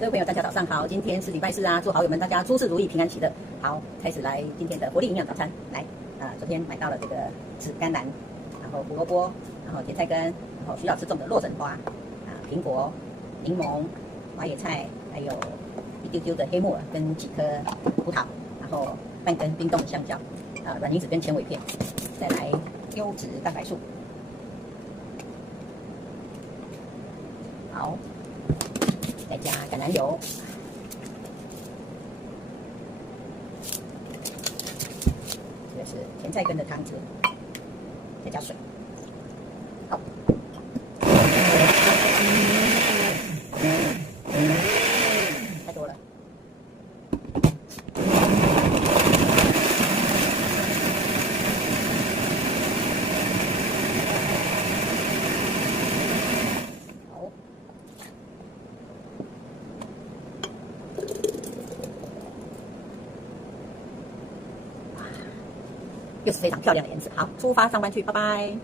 各位朋友，大家早上好！今天是礼拜四啊，祝好友们大家诸事如意、平安喜乐。好，开始来今天的活力营养早餐。来，昨天买到了这个紫甘蓝，然后胡萝卜，然后甜菜根，然后需要吃重的洛神花，苹果、柠檬、花椰菜，还有一丢丢的黑木耳跟几颗葡萄，然后半根冰冻香蕉，软磷脂跟纤维片，再来优质蛋白素。好，再加橄榄油，这个是甜菜根的汤汁，再加水。好，太多了。又是非常漂亮的颜色。好，出发上班去，拜拜。